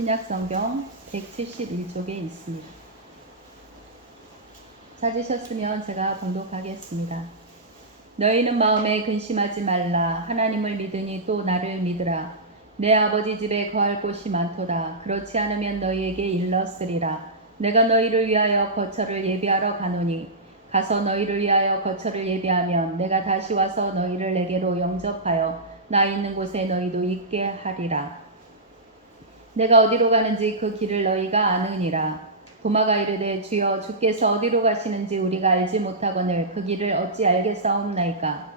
신약성경 171쪽에 있습니다. 찾으셨으면 제가 봉독하겠습니다. 너희는 마음에 근심하지 말라. 하나님을 믿으니 또 나를 믿으라. 내 아버지 집에 거할 곳이 많도다. 그렇지 않으면 너희에게 일렀으리라. 내가 너희를 위하여 거처를 예비하러 가노니 가서 너희를 위하여 거처를 예비하면 내가 다시 와서 너희를 내게로 영접하여 나 있는 곳에 너희도 있게 하리라. 내가 어디로 가는지 그 길을 너희가 아느니라. 도마가 이르되 주여 주께서 어디로 가시는지 우리가 알지 못하거늘 그 길을 어찌 알겠사옵나이까.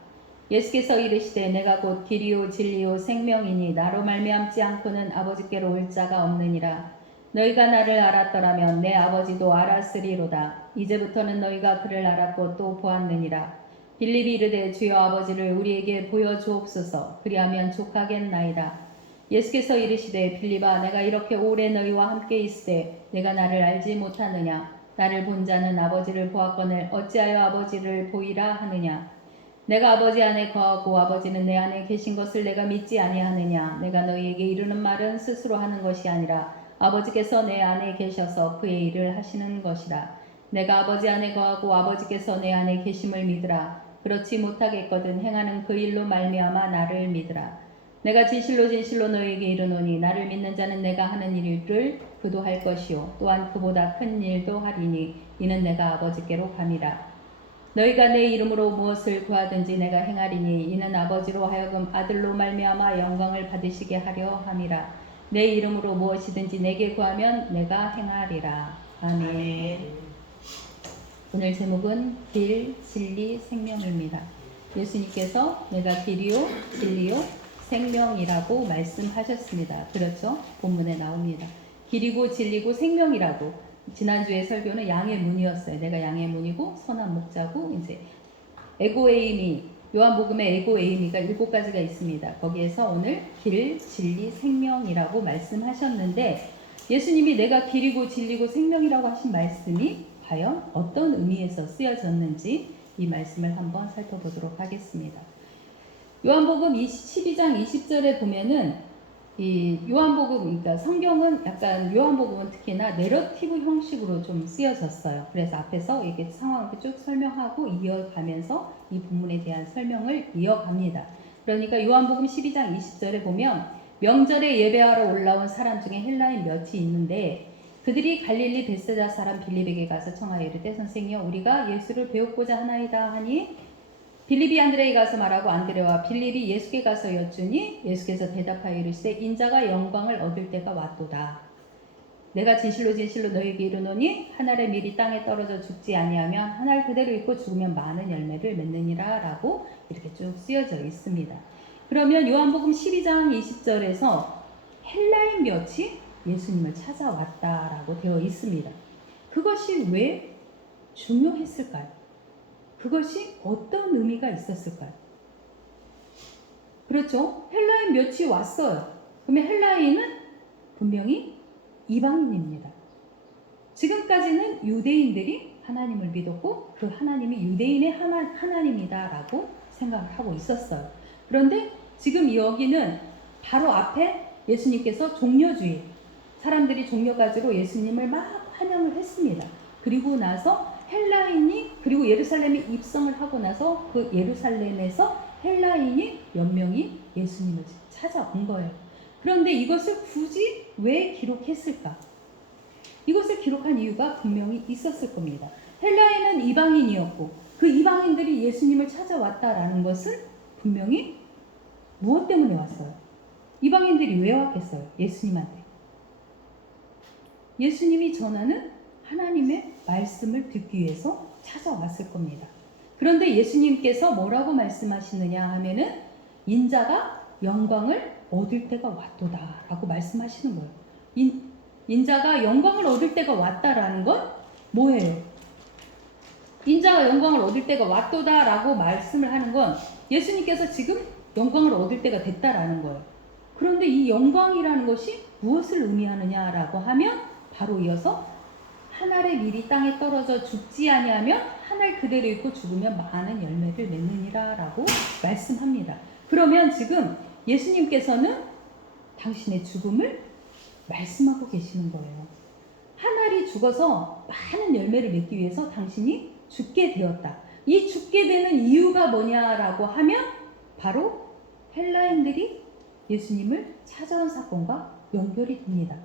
예수께서 이르시되 내가 곧 길이요 진리요 생명이니 나로 말미암지 않고는 아버지께로 올 자가 없느니라. 너희가 나를 알았더라면 내 아버지도 알았으리로다. 이제부터는 너희가 그를 알았고 또 보았느니라. 빌립이 이르되 주여 아버지를 우리에게 보여주옵소서. 그리하면 족하겠나이다. 예수께서 이르시되 빌립아 내가 이렇게 오래 너희와 함께 있으되 내가 나를 알지 못하느냐. 나를 본 자는 아버지를 보았거늘 어찌하여 아버지를 보이라 하느냐. 내가 아버지 안에 거하고 아버지는 내 안에 계신 것을 내가 믿지 아니하느냐. 내가 너희에게 이르는 말은 스스로 하는 것이 아니라 아버지께서 내 안에 계셔서 그의 일을 하시는 것이라. 내가 아버지 안에 거하고 아버지께서 내 안에 계심을 믿으라. 그렇지 못하겠거든 행하는 그 일로 말미암아 나를 믿으라. 내가 진실로 진실로 너희에게 이르노니 나를 믿는 자는 내가 하는 일을 그도 할 것이요 또한 그보다 큰 일도 하리니 이는 내가 아버지께로 감이라. 너희가 내 이름으로 무엇을 구하든지 내가 행하리니 이는 아버지로 하여금 아들로 말미암아 영광을 받으시게 하려 함이라. 내 이름으로 무엇이든지 내게 구하면 내가 행하리라. 아멘. 오늘 제목은 길, 진리, 생명입니다. 예수님께서 내가 길이요, 진리요, 생명이라고 말씀하셨습니다. 그렇죠? 본문에 나옵니다. 길이고 진리고 생명이라고. 지난주에 설교는 양의 문이었어요. 내가 양의 문이고 선한 목자고 이제 에고에이미, 요한복음의 에고에이미가 7가지가 있습니다. 거기에서 오늘 길, 진리, 생명이라고 말씀하셨는데 예수님이 내가 길이고 진리고 생명이라고 하신 말씀이 과연 어떤 의미에서 쓰여졌는지 이 말씀을 한번 살펴보도록 하겠습니다. 요한복음 12장 20절에 보면은 이 요한복음, 그러니까 성경은 약간 요한복음은 특히나 내러티브 형식으로 좀 쓰여졌어요. 그래서 앞에서 이렇게 상황을 쭉 설명하고 이어가면서 이 본문에 대한 설명을 이어갑니다. 그러니까 요한복음 12장 20절에 보면 명절에 예배하러 올라온 사람 중에 헬라인 몇이 있는데 그들이 갈릴리 벳세다 사람 빌립에게 가서 청하여 이르되 선생이여 우리가 예수를 배우고자 하나이다 하니 빌립이 안드레에게 가서 말하고 안드레와 빌립이 예수께 가서 여쭈니 예수께서 대답하여 이르시되 인자가 영광을 얻을 때가 왔도다. 내가 진실로 진실로 너희에게 이르노니 한 알의 밀이 땅에 떨어져 죽지 아니하면 한 알 그대로 있고 죽으면 많은 열매를 맺느니라 라고 이렇게 쭉 쓰여져 있습니다. 그러면 요한복음 12장 20절에서 헬라인 몇이 예수님을 찾아왔다라고 되어 있습니다. 그것이 왜 중요했을까요? 그것이 어떤 의미가 있었을까요? 그렇죠? 헬라인 몇이 왔어요. 그러면 헬라인은 분명히 이방인입니다. 지금까지는 유대인들이 하나님을 믿었고 그 하나님이 유대인의 하나님이다라고 생각을 하고 있었어요. 그런데 지금 여기는 바로 앞에 예수님께서 종려주의, 사람들이 종려 가지고 예수님을 막 환영을 했습니다. 그리고 나서 헬라인이 그리고 예루살렘에 입성을 하고 나서 그 예루살렘에서 헬라인이 몇 명이 예수님을 찾아온 거예요. 그런데 이것을 굳이 왜 기록했을까? 이것을 기록한 이유가 분명히 있었을 겁니다. 헬라인은 이방인이었고 그 이방인들이 예수님을 찾아왔다라는 것은 분명히 무엇 때문에 왔어요? 이방인들이 왜 왔겠어요? 예수님한테. 예수님이 전하는 하나님의 말씀을 듣기 위해서 찾아왔을 겁니다. 그런데 예수님께서 뭐라고 말씀하시느냐 하면은 인자가 영광을 얻을 때가 왔도다 라고 말씀하시는 거예요. 인자가 영광을 얻을 때가 왔다라는 건 뭐예요? 인자가 영광을 얻을 때가 왔도다 라고 말씀을 하는 건 예수님께서 지금 영광을 얻을 때가 됐다라는 거예요. 그런데 이 영광이라는 것이 무엇을 의미하느냐라고 하면 바로 이어서 한 알의 밀이 땅에 떨어져 죽지 아니하면 한 알 그대로 있고 죽으면 많은 열매를 맺느니라 라고 말씀합니다. 그러면 지금 예수님께서는 당신의 죽음을 말씀하고 계시는 거예요. 한 알이 죽어서 많은 열매를 맺기 위해서 당신이 죽게 되었다. 이 죽게 되는 이유가 뭐냐라고 하면 바로 헬라인들이 예수님을 찾아온 사건과 연결이 됩니다.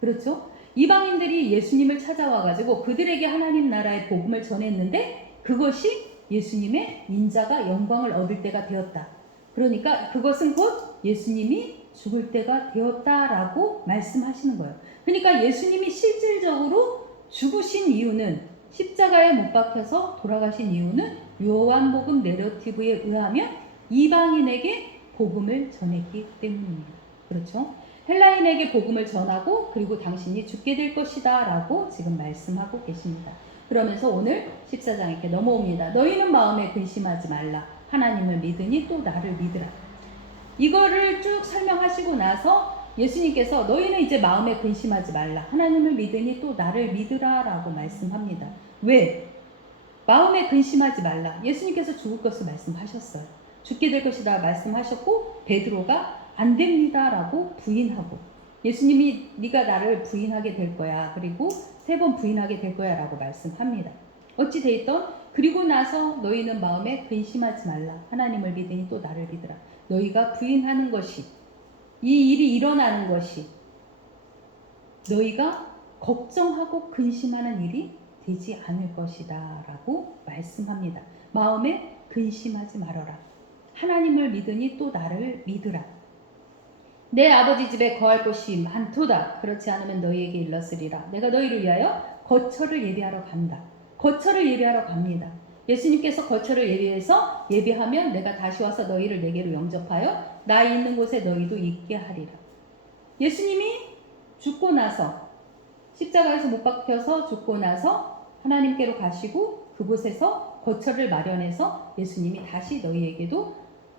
그렇죠? 이방인들이 예수님을 찾아와가지고 그들에게 하나님 나라의 복음을 전했는데 그것이 예수님의 인자가 영광을 얻을 때가 되었다. 그러니까 그것은 곧 예수님이 죽을 때가 되었다라고 말씀하시는 거예요. 그러니까 예수님이 실질적으로 죽으신 이유는 십자가에 못 박혀서 돌아가신 이유는 요한복음 내러티브에 의하면 이방인에게 복음을 전했기 때문입니다. 그렇죠? 헬라인에게 복음을 전하고 그리고 당신이 죽게 될 것이다 라고 지금 말씀하고 계십니다. 그러면서 오늘 14장 이렇게 넘어옵니다. 너희는 마음에 근심하지 말라. 하나님을 믿으니 또 나를 믿으라. 이거를 쭉 설명하시고 나서 예수님께서 너희는 이제 마음에 근심하지 말라. 하나님을 믿으니 또 나를 믿으라 라고 말씀합니다. 왜? 마음에 근심하지 말라. 예수님께서 죽을 것을 말씀하셨어요. 죽게 될 것이다 말씀하셨고 베드로가 안 됩니다 라고 부인하고 예수님이 네가 나를 부인하게 될 거야. 그리고 3번 부인하게 될 거야 라고 말씀합니다. 어찌 되었던 그리고 나서 너희는 마음에 근심하지 말라. 하나님을 믿으니 또 나를 믿으라. 너희가 부인하는 것이 이 일이 일어나는 것이 너희가 걱정하고 근심하는 일이 되지 않을 것이다 라고 말씀합니다. 마음에 근심하지 말아라. 하나님을 믿으니 또 나를 믿으라. 내 아버지 집에 거할 곳이 많도다. 그렇지 않으면 너희에게 일렀으리라. 내가 너희를 위하여 거처를 예비하러 간다. 거처를 예비하러 갑니다. 예수님께서 거처를 예비하면 내가 다시 와서 너희를 내게로 영접하여 나 있는 곳에 너희도 있게 하리라. 예수님이 죽고 나서 십자가에서 못 박혀서 죽고 나서 하나님께로 가시고 그곳에서 거처를 마련해서 예수님이 다시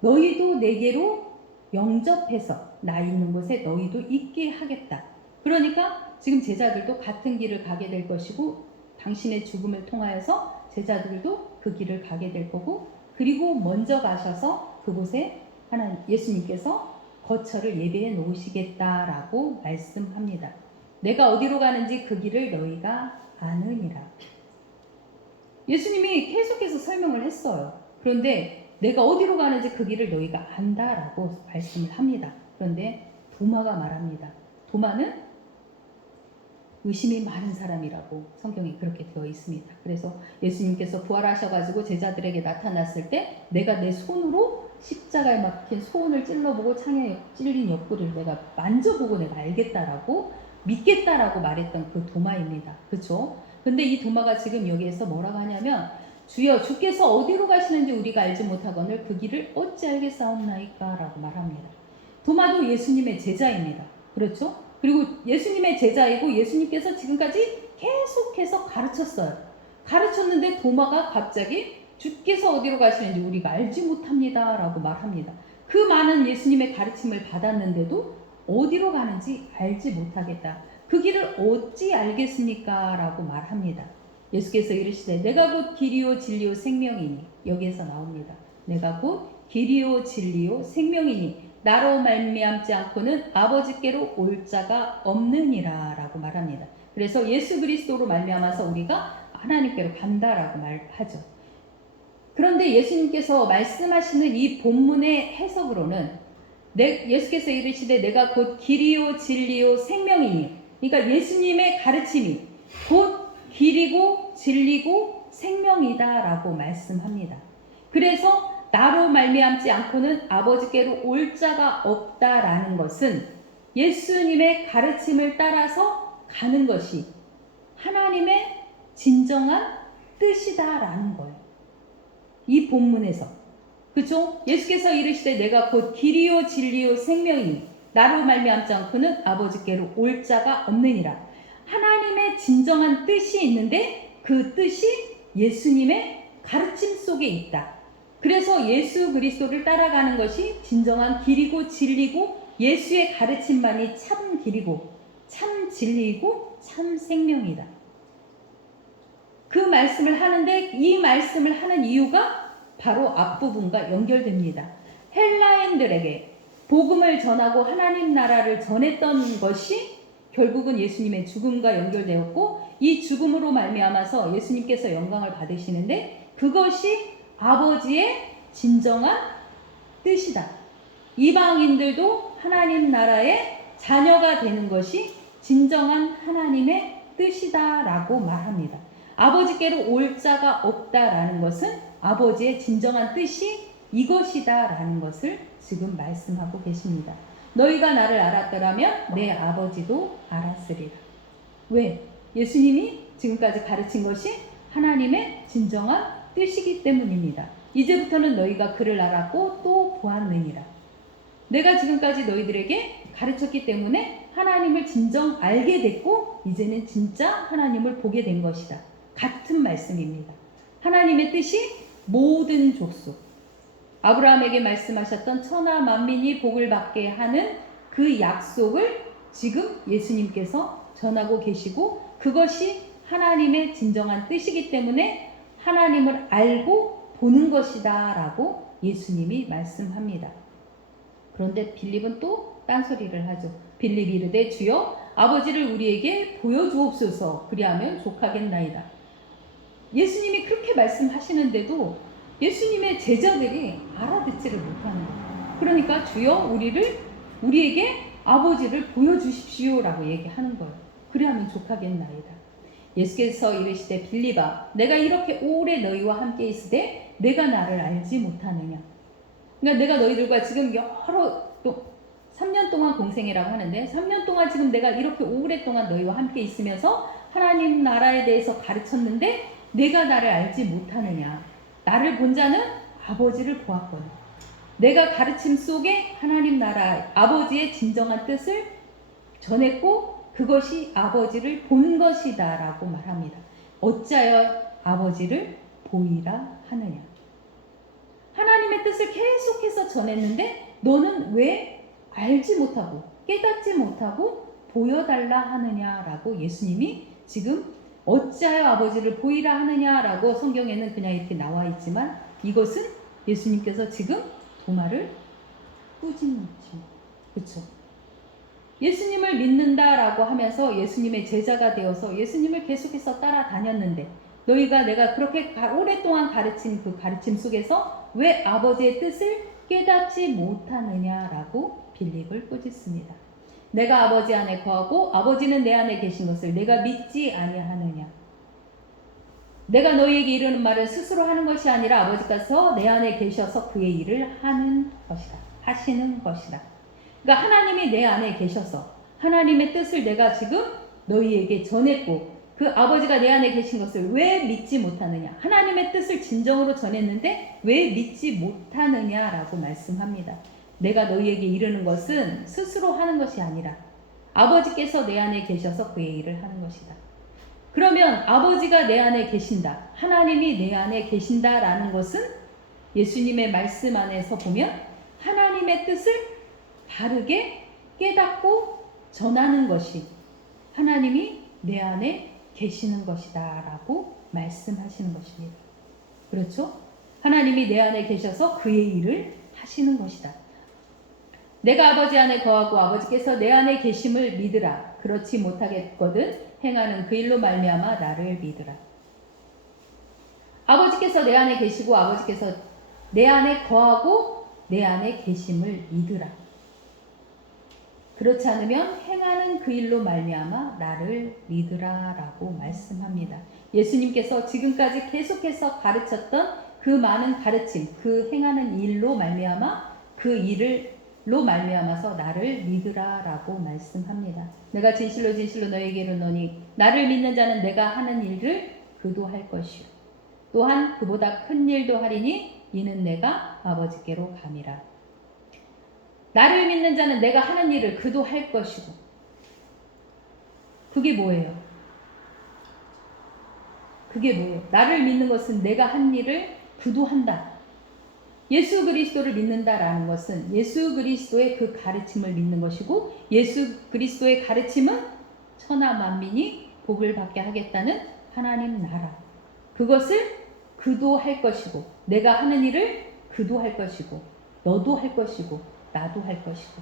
너희도 내게로 영접해서 나 있는 곳에 너희도 있게 하겠다. 그러니까 지금 제자들도 같은 길을 가게 될 것이고 당신의 죽음을 통하여서 제자들도 그 길을 가게 될 거고 그리고 먼저 가셔서 그곳에 예수님께서 거처를 예비해 놓으시겠다라고 말씀합니다. 내가 어디로 가는지 그 길을 너희가 아느니라. 예수님이 계속해서 설명을 했어요. 그런데 내가 어디로 가는지 그 길을 너희가 안다라고 말씀을 합니다. 그런데 도마가 말합니다. 도마는 의심이 많은 사람이라고 성경에 그렇게 되어 있습니다. 그래서 예수님께서 부활하셔가지고 제자들에게 나타났을 때 내가 내 손으로 십자가에 막힌 소원을 찔러보고 창에 찔린 옆구리를 내가 만져보고 내가 알겠다라고 믿겠다라고 말했던 그 도마입니다. 그렇죠? 근데 이 도마가 지금 여기에서 뭐라고 하냐면 주여 주께서 어디로 가시는지 우리가 알지 못하거늘 그 길을 어찌 알겠사옵나이까 라고 말합니다. 도마도 예수님의 제자입니다. 그렇죠? 그리고 예수님의 제자이고 예수님께서 지금까지 계속해서 가르쳤어요. 가르쳤는데 도마가 갑자기 주께서 어디로 가시는지 우리가 알지 못합니다 라고 말합니다. 그 많은 예수님의 가르침을 받았는데도 어디로 가는지 알지 못하겠다. 그 길을 어찌 알겠습니까? 라고 말합니다. 예수께서 이르시되 내가 곧 길이요 진리요 생명이니 여기에서 나옵니다. 내가 곧 길이요 진리요 생명이니 나로 말미암지 않고는 아버지께로 올 자가 없느니라 라고 말합니다. 그래서 예수 그리스도로 말미암아서 우리가 하나님께로 간다라고 말하죠. 그런데 예수님께서 말씀하시는 이 본문의 해석으로는 예수께서 이르시되 내가 곧 길이요 진리요 생명이니 그러니까 예수님의 가르침이 곧 길이고 진리고 생명이다라고 말씀합니다. 그래서 나로 말미암지 않고는 아버지께로 올 자가 없다라는 것은 예수님의 가르침을 따라서 가는 것이 하나님의 진정한 뜻이다라는 거예요. 이 본문에서. 그죠? 예수께서 이르시되 내가 곧 길이요 진리요 생명이니 나로 말미암지 않고는 아버지께로 올 자가 없느니라. 하나님의 진정한 뜻이 있는데 그 뜻이 예수님의 가르침 속에 있다. 그래서 예수 그리스도를 따라가는 것이 진정한 길이고 진리고 예수의 가르침만이 참 길이고 참 진리이고 참 생명이다. 그 말씀을 하는데 이 말씀을 하는 이유가 바로 앞부분과 연결됩니다. 헬라인들에게 복음을 전하고 하나님 나라를 전했던 것이 결국은 예수님의 죽음과 연결되었고 이 죽음으로 말미암아서 예수님께서 영광을 받으시는데 그것이 아버지의 진정한 뜻이다. 이방인들도 하나님 나라의 자녀가 되는 것이 진정한 하나님의 뜻이다라고 말합니다. 아버지께로 올 자가 없다라는 것은 아버지의 진정한 뜻이 이것이다라는 것을 지금 말씀하고 계십니다. 너희가 나를 알았더라면 내 아버지도 알았으리라. 왜? 예수님이 지금까지 가르친 것이 하나님의 진정한 뜻이기 때문입니다. 이제부터는 너희가 그를 알았고 또 보았느니라. 내가 지금까지 너희들에게 가르쳤기 때문에 하나님을 진정 알게 됐고 이제는 진짜 하나님을 보게 된 것이다. 같은 말씀입니다. 하나님의 뜻이 모든 족속, 아브라함에게 말씀하셨던 천하 만민이 복을 받게 하는 그 약속을 지금 예수님께서 전하고 계시고 그것이 하나님의 진정한 뜻이기 때문에 하나님을 알고 보는 것이다 라고 예수님이 말씀합니다. 그런데 빌립은 또 딴소리를 하죠. 빌립이 이르되 주여 아버지를 우리에게 보여주옵소서 그리하면 족하겠나이다. 예수님이 그렇게 말씀하시는데도 예수님의 제자들이 알아듣지를 못하는 거예요. 그러니까 주여 우리에게 아버지를 보여주십시오 라고 얘기하는 거예요. 그리하면 족하겠나이다. 예수께서 이르시되 빌립아 내가 이렇게 오래 너희와 함께 있으되 내가 나를 알지 못하느냐. 그러니까 내가 너희들과 지금 3년 동안 공생이라고 하는데 3년 동안 지금 내가 이렇게 오랫동안 너희와 함께 있으면서 하나님 나라에 대해서 가르쳤는데 내가 나를 알지 못하느냐. 나를 본 자는 아버지를 보았거든. 내가 가르침 속에 하나님 나라 아버지의 진정한 뜻을 전했고 그것이 아버지를 본 것이다 라고 말합니다. 어찌하여 아버지를 보이라 하느냐. 하나님의 뜻을 계속해서 전했는데 너는 왜 알지 못하고 깨닫지 못하고 보여달라 하느냐라고 예수님이 지금 어찌하여 아버지를 보이라 하느냐라고 성경에는 그냥 이렇게 나와 있지만 이것은 예수님께서 지금 도마를 꾸짖는 것입니다. 그렇죠? 예수님을 믿는다라고 하면서 예수님의 제자가 되어서 예수님을 계속해서 따라다녔는데 너희가 내가 그렇게 오랫동안 가르친 그 가르침 속에서 왜 아버지의 뜻을 깨닫지 못하느냐라고 빌립을 꾸짖습니다. 내가 아버지 안에 거하고 아버지는 내 안에 계신 것을 내가 믿지 아니하느냐. 내가 너희에게 이르는 말을 스스로 하는 것이 아니라 아버지께서 내 안에 계셔서 그의 일을 하는 것이다. 하시는 것이다. 그러니까 하나님이 내 안에 계셔서 하나님의 뜻을 내가 지금 너희에게 전했고 그 아버지가 내 안에 계신 것을 왜 믿지 못하느냐. 하나님의 뜻을 진정으로 전했는데 왜 믿지 못하느냐라고 말씀합니다. 내가 너희에게 이르는 것은 스스로 하는 것이 아니라 아버지께서 내 안에 계셔서 그의 일을 하는 것이다. 그러면 아버지가 내 안에 계신다. 하나님이 내 안에 계신다라는 것은 예수님의 말씀 안에서 보면 하나님의 뜻을 바르게 깨닫고 전하는 것이 하나님이 내 안에 계시는 것이다 라고 말씀하시는 것입니다. 그렇죠? 하나님이 내 안에 계셔서 그의 일을 하시는 것이다. 내가 아버지 안에 거하고 아버지께서 내 안에 계심을 믿으라. 그렇지 못하겠거든 행하는 그 일로 말미암아 나를 믿으라. 아버지께서 내 안에 계시고 아버지께서 내 안에 거하고 내 안에 계심을 믿으라. 그렇지 않으면 행하는 그 일로 말미암아 나를 믿으라라고 말씀합니다. 예수님께서 지금까지 계속해서 가르쳤던 그 많은 가르침, 그 행하는 일로 말미암아 그 일로 말미암아서 나를 믿으라라고 말씀합니다. 내가 진실로 진실로 너에게 이르노니 나를 믿는 자는 내가 하는 일을 그도 할 것이요 또한 그보다 큰 일도 하리니 이는 내가 아버지께로 감이라. 나를 믿는 자는 내가 하는 일을 그도 할 것이고 그게 뭐예요? 그게 뭐예요? 나를 믿는 것은 내가 한 일을 그도 한다. 예수 그리스도를 믿는다라는 것은 예수 그리스도의 그 가르침을 믿는 것이고 예수 그리스도의 가르침은 천하 만민이 복을 받게 하겠다는 하나님 나라. 그것을 그도 할 것이고 내가 하는 일을 그도 할 것이고 너도 할 것이고 나도 할 것이고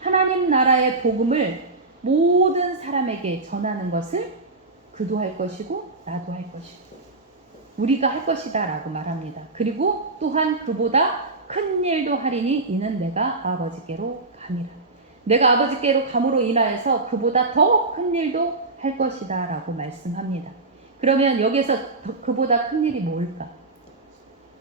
하나님 나라의 복음을 모든 사람에게 전하는 것을 그도 할 것이고 나도 할 것이고 우리가 할 것이다 라고 말합니다. 그리고 또한 그보다 큰 일도 하리니 이는 내가 아버지께로 감이라. 내가 아버지께로 감으로 인하여서 그보다 더 큰 일도 할 것이다 라고 말씀합니다. 그러면 여기서 그보다 큰 일이 뭘까?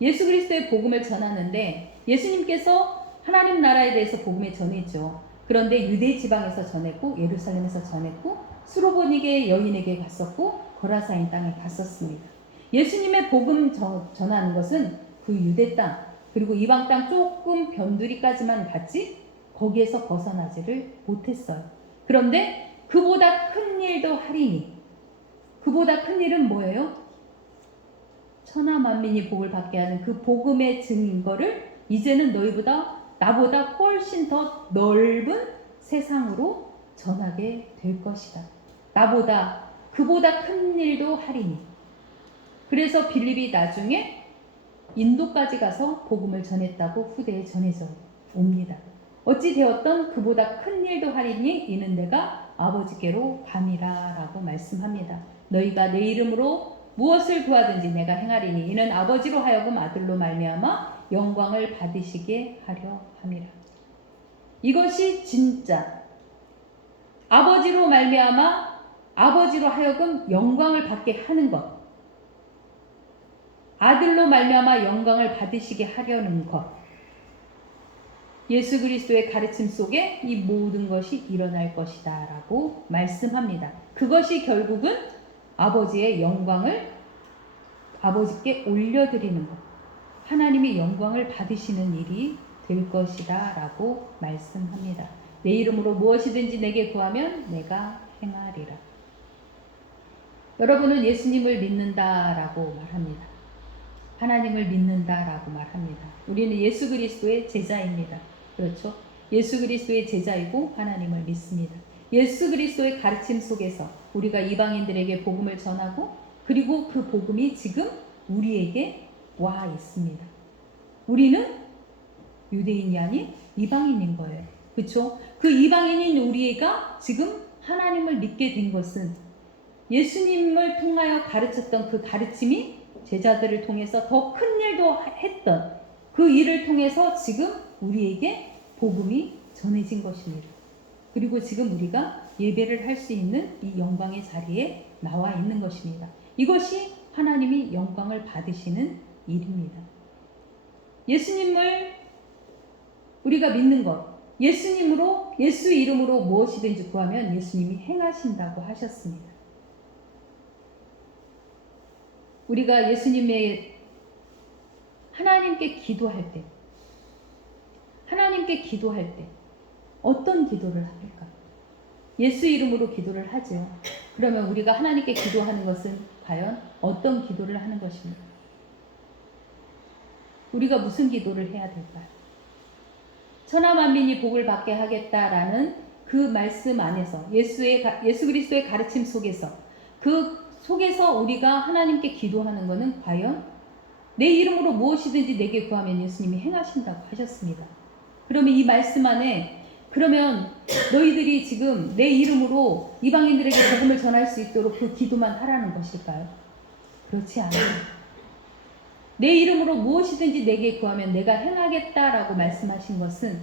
예수 그리스도의 복음을 전하는데 예수님께서 하나님 나라에 대해서 복음을 전했죠. 그런데 유대 지방에서 전했고 예루살렘에서 전했고 수로보니게 여인에게 갔었고 거라사인 땅에 갔었습니다. 예수님의 복음 전하는 것은 그 유대 땅 그리고 이방 땅 조금 변두리까지만 갔지 거기에서 벗어나지를 못했어요. 그런데 그보다 큰 일도 하리니 그보다 큰 일은 뭐예요? 천하 만민이 복을 받게 하는 그 복음의 증거를 이제는 나보다 훨씬 더 넓은 세상으로 전하게 될 것이다. 그보다 큰 일도 하리니. 그래서 빌립이 나중에 인도까지 가서 복음을 전했다고 후대에 전해져 옵니다. 어찌 되었던 그보다 큰 일도 하리니 이는 내가 아버지께로 감이라 라고 말씀합니다. 너희가 내 이름으로 무엇을 구하든지 내가 행하리니 이는 아버지로 하여금 아들로 말미암아 영광을 받으시게 하려 함이라. 이것이 진짜 아버지로 말미암아 아버지로 하여금 영광을 받게 하는 것, 아들로 말미암아 영광을 받으시게 하려는 것, 예수 그리스도의 가르침 속에 이 모든 것이 일어날 것이다 라고 말씀합니다. 그것이 결국은 아버지의 영광을 아버지께 올려드리는 것, 하나님이 영광을 받으시는 일이 될 것이다 라고 말씀합니다. 내 이름으로 무엇이든지 내게 구하면 내가 행하리라. 여러분은 예수님을 믿는다라고 말합니다. 하나님을 믿는다라고 말합니다. 우리는 예수 그리스도의 제자입니다. 그렇죠? 예수 그리스도의 제자이고 하나님을 믿습니다. 예수 그리스도의 가르침 속에서 우리가 이방인들에게 복음을 전하고 그리고 그 복음이 지금 우리에게 와 있습니다. 우리는 유대인이 아닌 이방인인 거예요. 그렇죠? 그 이방인인 우리가 지금 하나님을 믿게 된 것은 예수님을 통하여 가르쳤던 그 가르침이 제자들을 통해서 더 큰 일도 했던 그 일을 통해서 지금 우리에게 복음이 전해진 것입니다. 그리고 지금 우리가 예배를 할 수 있는 이 영광의 자리에 나와 있는 것입니다. 이것이 하나님이 영광을 받으시는 일입니다. 예수님을 우리가 믿는 것, 예수 이름으로 무엇이든지 구하면 예수님이 행하신다고 하셨습니다. 우리가 하나님께 기도할 때 어떤 기도를 합니까? 예수 이름으로 기도를 하죠. 그러면 우리가 하나님께 기도하는 것은 과연 어떤 기도를 하는 것입니까? 우리가 무슨 기도를 해야 될까요? 천하 만민이 복을 받게 하겠다라는 그 말씀 안에서 예수 그리스도의 가르침 속에서 우리가 하나님께 기도하는 것은 과연 내 이름으로 무엇이든지 내게 구하면 예수님이 행하신다고 하셨습니다. 그러면 이 말씀 안에 그러면 너희들이 지금 내 이름으로 이방인들에게 복음을 전할 수 있도록 그 기도만 하라는 것일까요? 그렇지 않아요. 내 이름으로 무엇이든지 내게 구하면 내가 행하겠다라고 말씀하신 것은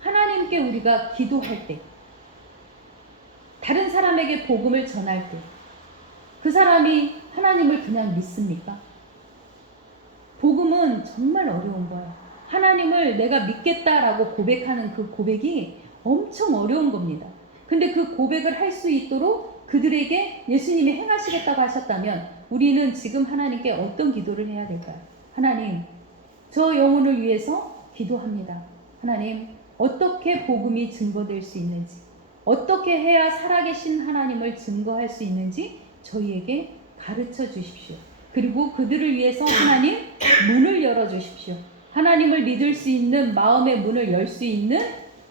하나님께 우리가 기도할 때, 다른 사람에게 복음을 전할 때 그 사람이 하나님을 그냥 믿습니까? 복음은 정말 어려운 거예요. 하나님을 내가 믿겠다라고 고백하는 그 고백이 엄청 어려운 겁니다. 근데 그 고백을 할 수 있도록 그들에게 예수님이 행하시겠다고 하셨다면 우리는 지금 하나님께 어떤 기도를 해야 될까요? 하나님, 저 영혼을 위해서 기도합니다. 하나님, 어떻게 복음이 증거될 수 있는지, 어떻게 해야 살아계신 하나님을 증거할 수 있는지 저희에게 가르쳐 주십시오. 그리고 그들을 위해서 하나님 문을 열어주십시오. 하나님을 믿을 수 있는 마음의 문을 열 수 있는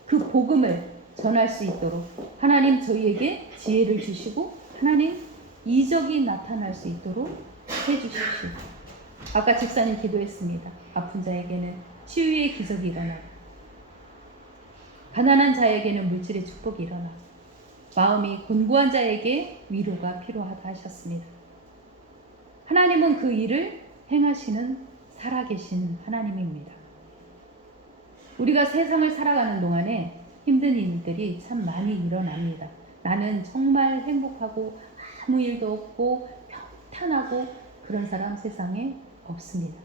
그 복음을 전할 수 있도록 하나님 저희에게 지혜를 주시고 하나님 이적이 나타날 수 있도록 해주십시오. 아까 집사님 기도했습니다. 아픈 자에게는 치유의 기적이 일어나고 가난한 자에게는 물질의 축복이 일어나 마음이 곤고한 자에게 위로가 필요하다 하셨습니다. 하나님은 그 일을 행하시는 살아계신 하나님입니다. 우리가 세상을 살아가는 동안에 힘든 일들이 참 많이 일어납니다. 나는 정말 행복하고 아무 일도 없고 평탄하고 그런 사람 세상에 없습니다.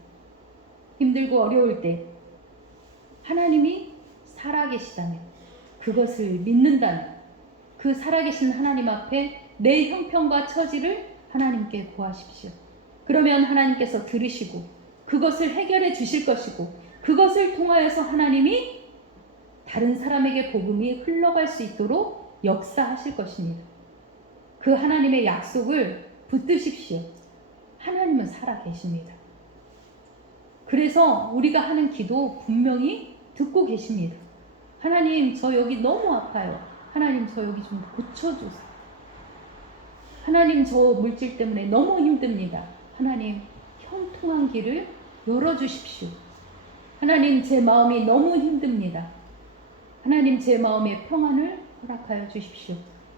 힘들고 어려울 때 하나님이 살아계시다면, 그것을 믿는다면 그 살아계신 하나님 앞에 내 형편과 처지를 하나님께 구하십시오. 그러면 하나님께서 들으시고 그것을 해결해 주실 것이고, 그것을 통하여서 하나님이 다른 사람에게 복음이 흘러갈 수 있도록 역사하실 것입니다. 그 하나님의 약속을 붙드십시오. 하나님은 살아계십니다. 그래서 우리가 하는 기도 분명히 듣고 계십니다. 하나님, 저 여기 너무 아파요. 하나님, 저 여기 좀 고쳐주세요. 하나님, 저 물질 때문에 너무 힘듭니다. 하나님, 형통한 길을 열어주십시오. 하나님, 제 마음이 너무 힘듭니다. 하나님, 제 마음에 평안을 허락하여 주십시오.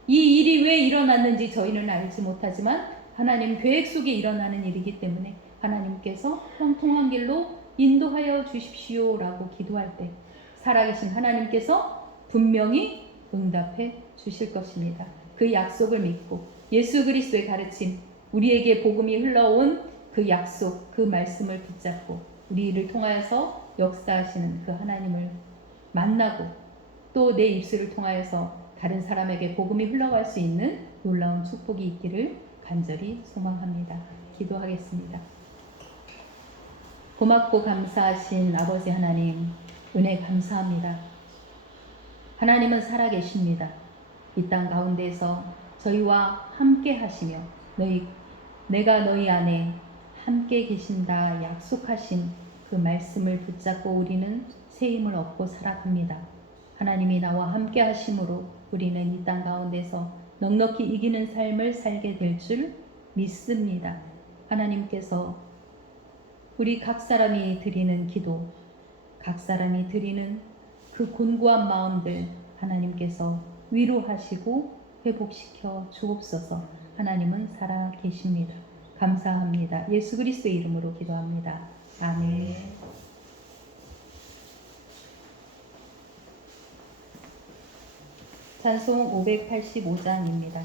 이 일이 왜 일어났는지 저희는 알지 못하지만 하나님 계획 속에 일어나는 일이기 때문에 하나님께서 형통한 길로 인도하여 주십시오 라고 기도할 때 살아계신 하나님께서 분명히 응답해 주실 것입니다. 그 약속을 믿고 예수 그리스도의 가르침, 우리에게 복음이 흘러온 그 약속, 그 말씀을 붙잡고 우리를 통하여서 역사하시는 그 하나님을 만나고 또 내 입술을 통하여서 다른 사람에게 복음이 흘러갈 수 있는 놀라운 축복이 있기를 간절히 소망합니다. 기도하겠습니다. 고맙고 감사하신 아버지 하나님, 은혜 감사합니다. 하나님은 살아계십니다. 이 땅 가운데서 저희와 함께 하시며 내가 너희 안에 함께 계신다 약속하신 그 말씀을 붙잡고 우리는 새 힘을 얻고 살아갑니다. 하나님이 나와 함께 하심으로 우리는 이 땅 가운데서 넉넉히 이기는 삶을 살게 될 줄 믿습니다. 하나님께서 우리 각 사람이 드리는 기도, 각 사람이 드리는 그 곤고한 마음들 하나님께서 위로하시고 회복시켜 주옵소서. 하나님은 살아 계십니다. 감사합니다. 예수 그리스도의 이름으로 기도합니다. 아멘. 찬송 585장입니다.